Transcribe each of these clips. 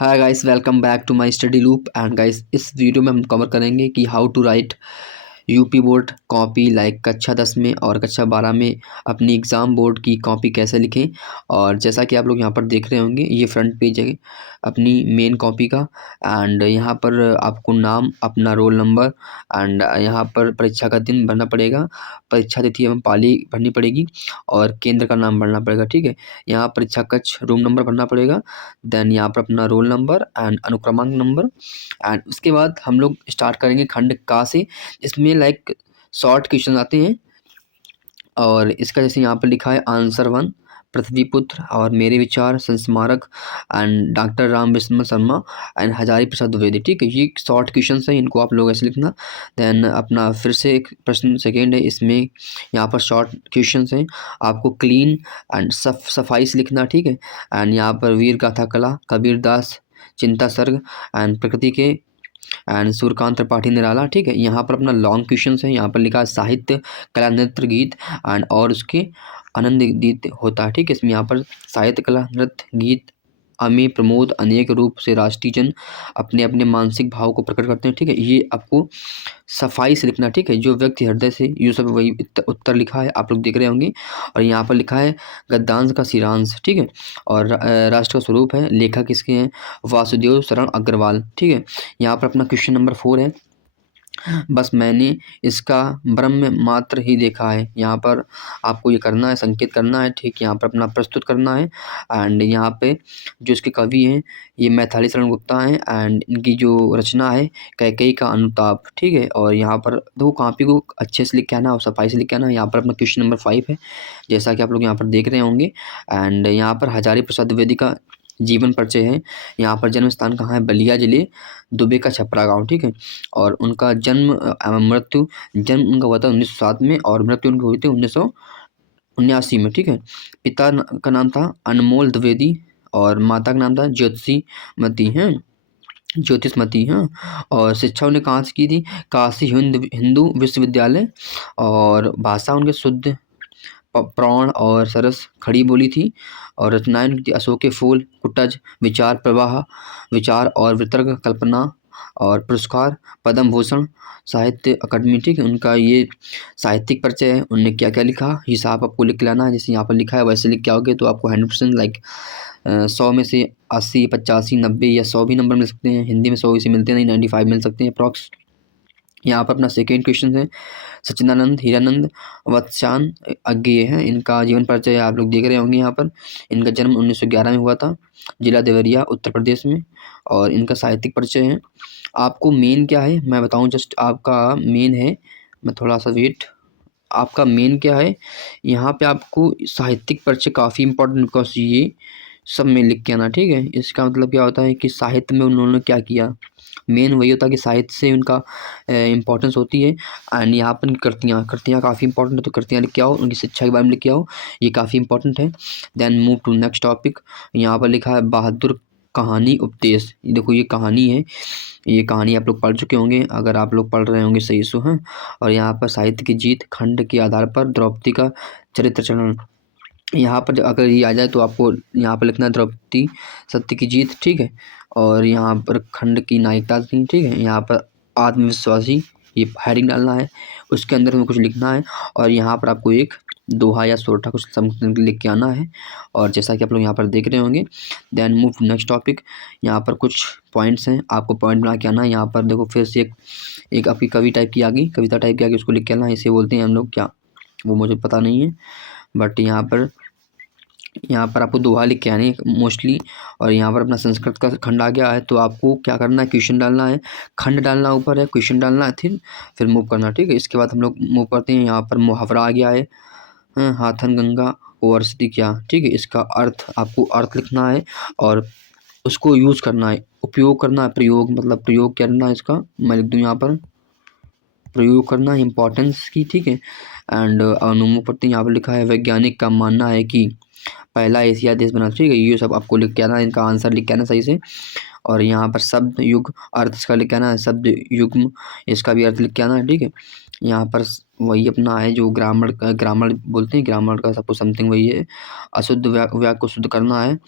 Hi guys, welcome back to my study loop. And guys, इस video में हम cover करेंगे कि how to write UP board copy like कक्षा 10 में और कक्षा 12 में अपनी एग्ज़ाम बोर्ड की कॉपी कैसे लिखें। और जैसा कि आप लोग यहाँ पर देख रहे होंगे, ये फ्रंट पेज है अपनी मेन कॉपी का। एंड यहाँ पर आपको नाम, अपना रोल नंबर एंड यहाँ पर परीक्षा का दिन भरना पड़ेगा, परीक्षा तिथि एवं पाली भरनी पड़ेगी और केंद्र का नाम भरना पड़ेगा। ठीक है, यहाँ परीक्षा कक्ष रूम नंबर भरना पड़ेगा। देन यहाँ पर अपना रोल नंबर एंड अनुक्रमांक नंबर। एंड उसके बाद हम लोग स्टार्ट करेंगे खंड का से। इसमें लाइक शॉर्ट क्वेश्चन आते हैं और इसका जैसे यहाँ पर लिखा है आंसर 1 पृथ्वीपुत्र और मेरे विचार संस्मारक एंड डॉक्टर राम विस्मय शर्मा एंड हजारी प्रसाद द्विवेदी। ठीक है, ये शॉर्ट क्वेश्चन है, इनको आप लोग ऐसे लिखना। देन अपना फिर से एक प्रश्न सेकेंड है, इसमें यहाँ पर शॉर्ट क्वेश्चन हैं, आपको क्लीन एंड सफाई से लिखना। ठीक है, एंड यहाँ पर वीर गाथा कला, कबीरदास चिंता सर्ग एंड प्रकृति के एंड सूर्यकांत त्रिपाठी निराला। ठीक है, यहाँ पर अपना लॉन्ग क्वेश्चन है, यहाँ पर लिखा है साहित्य कला नृत्य गीत एंड और उसके आनंद गीत होता है। ठीक है, इसमें यहाँ पर साहित्य कला नृत्य गीत अमें प्रमोद अनेक रूप से राष्ट्रीय जन अपने अपने मानसिक भाव को प्रकट करते हैं। ठीक है, ये आपको सफाई से लिखना। ठीक है, जो व्यक्ति हृदय से, ये सब वही उत्तर लिखा है, आप लोग देख रहे होंगे। और यहाँ पर लिखा है गद्यांश का सिरांश। ठीक है, और राष्ट्र का स्वरूप है, लेखक किसके हैं, वासुदेव शरण अग्रवाल। ठीक है, यहाँ पर अपना क्वेश्चन नंबर 4 है, बस मैंने इसका ब्रह्म मात्र ही देखा है। यहाँ पर आपको ये करना है, संकेत करना है। ठीक, यहाँ पर अपना प्रस्तुत करना है। एंड यहाँ पे जो इसके कवि हैं, ये मैथिली शरण गुप्ता हैं एंड इनकी जो रचना है कैकेयी का अनुताप। ठीक है, और यहाँ पर दो कॉपी को अच्छे से लिख के आना और सफाई से लिख के आना। यहाँ पर अपना क्वेश्चन नंबर 5 है, जैसा कि आप लोग यहाँ पर देख रहे होंगे। एंड यहाँ पर हजारी प्रसाद द्विवेदी का जीवन परिचय है। यहाँ पर जन्म स्थान कहाँ है, बलिया जिले, दुबे का छपरा गांव। ठीक है, और उनका जन्म मृत्यु, जन्म उनका हुआ था 1907 में और मृत्यु उनकी हुई थी 1979 में। ठीक है, पिता का नाम था अनमोल द्विवेदी और माता का नाम था ज्योतिषमती हैं। और शिक्षा उन्हें कहाँ से की थी, काशी हिंदू विश्वविद्यालय। और भाषा उनके शुद्ध प्राण और सरस खड़ी बोली थी। और रचनाएं उनकी थी अशोक के फूल, कुटज, विचार प्रवाह, विचार और वितर्क, कल्पना। और पुरस्कार पद्म भूषण साहित्य अकादमी। ठीक है, उनका ये साहित्यिक परिचय है, उनने क्या क्या लिखा, हिसाब आपको लिख के लाना है। जैसे यहाँ पर लिखा है वैसे लिख के आओगे तो आपको 100% लाइक 100 में से 80, 85, 90 या 100 भी नंबर मिल सकते हैं। हिंदी में 100 इसे मिलते नहीं, 95 मिल सकते हैं अप्रॉक्स। यहाँ पर अपना सेकेंड क्वेश्चन है, सच्चिदानंद हीरानंद वत्स्यान अज्ञेय हैं, इनका जीवन परिचय आप लोग देख रहे होंगे। यहाँ पर इनका जन्म 1911 में हुआ था, जिला देवरिया उत्तर प्रदेश में। और इनका साहित्यिक परिचय है। आपको मेन क्या है मैं बताऊँ, जस्ट आपका मेन है, मैं थोड़ा सा वेट, आपका मेन क्या है, यहाँ पे आपको साहित्यिक परिचय काफ़ी इंपॉर्टेंट, बिकॉज ये सब में लिख के आना। ठीक है, इसका मतलब क्या होता है कि साहित्य में उन्होंने क्या किया, मेन वही होता है कि साहित्य से उनका इम्पोर्टेंस होती है। एंड यहाँ पर कृतियाँ काफ़ी इंपॉर्टेंट है, तो कृतियाँ लिख के आओ, उनकी शिक्षा के बारे में लिख के आओ, ये काफ़ी इंपॉर्टेंट है। Then move to next topic. यहाँ पर लिखा है बहादुर कहानी उपदेश। ये देखो, ये कहानी है, ये कहानी आप लोग पढ़ चुके होंगे अगर आप लोग पढ़ रहे होंगे सही सो हैं। और यहाँ पर साहित्य की जीत खंड के आधार पर द्रौपदी का चरित्र चरण। यहाँ पर अगर ये आ जाए तो आपको यहाँ पर लिखना है द्रौपदी सत्य की जीत। ठीक है, और यहाँ पर खंड की नायिका थी। ठीक है, यहाँ पर आत्मविश्वासी, ये हेडिंग डालना है, उसके अंदर में कुछ लिखना है। और यहाँ पर आपको एक दोहा या सोरठा कुछ लिख के आना है। और जैसा कि आप लोग यहाँ पर देख रहे होंगे, देन मूव नेक्स्ट टॉपिक। यहाँ पर कुछ पॉइंट्स हैं, आपको पॉइंट बना के आना है। यहाँ पर देखो फिर से एक आपकी कविता टाइप की आ गई, उसको लिख के आना है। इसे बोलते हैं हम लोग क्या, वो मुझे पता नहीं है, बट यहाँ पर आपको दोहा लिख के आने मोस्टली। और यहाँ पर अपना संस्कृत का खंड आ गया है, तो आपको क्या करना है, क्वेश्चन डालना है, खंड डालना ऊपर है, क्वेश्चन डालना है, फिर मूव करना। ठीक है, इसके बाद हम लोग मूव करते हैं। यहाँ पर मुहावरा आ गया है, हाथन गंगा वर्षति क्या। ठीक है, इसका अर्थ आपको अर्थ लिखना है और उसको यूज़ करना है, उपयोग करना है, प्रयोग मतलब प्रयोग करना है इसका, मैं लिख दूँ यहाँ पर प्रयोग करना है इम्पोर्टेंस की। ठीक है, एंड अनुमो पढ़ते यहाँ पर लिखा है वैज्ञानिक का मानना है कि पहला एशिया देश बना। ठीक है, ये सब आपको लिख के आना है, इनका आंसर लिख के आना सही से। और यहाँ पर शब्द युग अर्थ इसका लिख के आना है, शब्द युग्म इसका भी अर्थ लिख के आना है। ठीक है, यहाँ पर वही अपना है जो ग्रामर बोलते हैं, ग्रामर का सब कुछ समथिंग वही है। अशुद्ध वाक्य को शुद्ध करना है।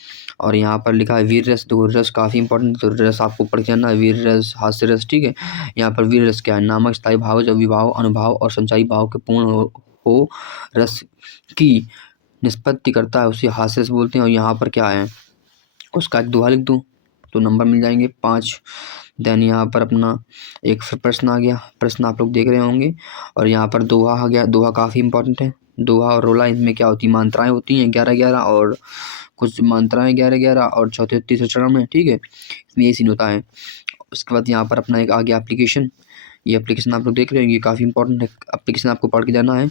और यहाँ पर लिखा है वीर रस, तो रस काफ़ी इंपॉर्टेंट, तो रस आपको पढ़ के आना है, वीर रस, हास्य रस, ठीक है। यहाँ पर वीर रस क्या है, नामक स्थायी भाव जब विभाव, अनुभाव और संचाई भाव के पूर्ण हो रस की निष्पत्ति करता है उसे हास्य रस बोलते हैं। और यहाँ पर क्या है, उसका एक दोहा लिख दूँ तो नंबर मिल जाएंगे 5। देन यहाँ पर अपना एक फिर प्रश्न आ गया, प्रश्न आप लोग देख रहे होंगे। और यहाँ पर दोहा आ गया, दोहा काफ़ी इंपॉर्टेंट है। दोहा और रोला, इनमें क्या होती है, मात्राएं होती हैं 11-11 और कुछ मात्राएं 11-11 और चौथे तीसरे चरण में, ठीक है। इसमें ये सीन होता है। उसके बाद यहाँ पर अपना एक आ गया एप्लीकेशन। ये एप्लीकेशन आप लोग देख रहे हो, ये काफ़ी इंपॉर्टेंट है। एप्लीकेशन आपको पढ़ के जाना है।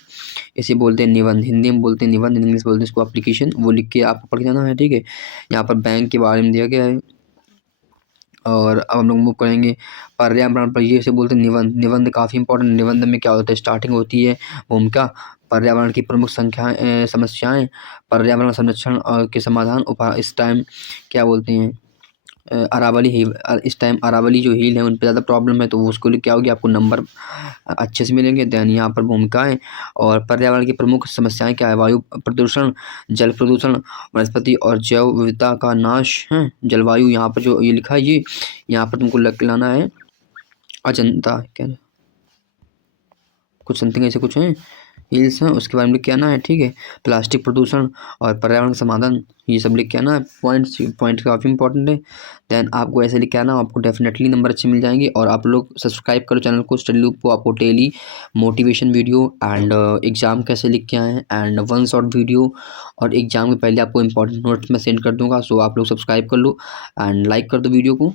इसे बोलते हैं निबंध, हिंदी में बोलते हैं निबंध, इंग्लिश बोलते हैं इसको एप्लीकेशन। वो लिख के आपको पढ़ के जाना है, ठीक है। यहाँ पर बैंक के बारे में दिया गया है। और अब हम लोग मूव करेंगे पर्यावरण पर। ये से बोलते हैं निबंध, निबंध काफ़ी इंपॉर्टेंट। निबंध में क्या होता है, स्टार्टिंग होती है भूमिका, पर्यावरण की प्रमुख समस्याएं, पर्यावरण संरक्षण के समाधान, उपाय। इस टाइम क्या बोलते हैं, अरावली हिल, इस टाइम अरावली जो हिल है उन पर ज़्यादा प्रॉब्लम है, तो उसको लिए क्या होगी, आपको नंबर अच्छे से मिलेंगे। दैन यहाँ पर भूमिकाएं और पर्यावरण की प्रमुख समस्याएं क्या है, वायु प्रदूषण, जल प्रदूषण, वनस्पति और जैव विविधता का नाश है, जलवायु। यहाँ पर जो ये लिखा है, ये यहाँ पर तुमको लग लाना है अजंता क्या कुछ समथिंग ऐसे कुछ है, हिल्स हैं, उसके बारे में लिख के आना है, ठीक है। प्लास्टिक प्रदूषण और पर्यावरण समाधान, ये सब लिख के आना है। पॉइंट्स काफ़ी इंपॉर्टेंट है। दैन आपको ऐसे लिख के आना, आपको डेफिनेटली नंबर अच्छे मिल जाएंगे। और आप लोग सब्सक्राइब करो चैनल को, स्टडी लूप को, आपको daily motivation video and exam कैसे लिख के आए हैं एंड 1 शॉर्ट वीडियो और एग्ज़ाम के पहले आपको इंपॉर्टेंट नोट्स मैं सेंड कर दूँगा। सो आप लोग सब्सक्राइब कर लो एंड लाइक कर दो वीडियो को।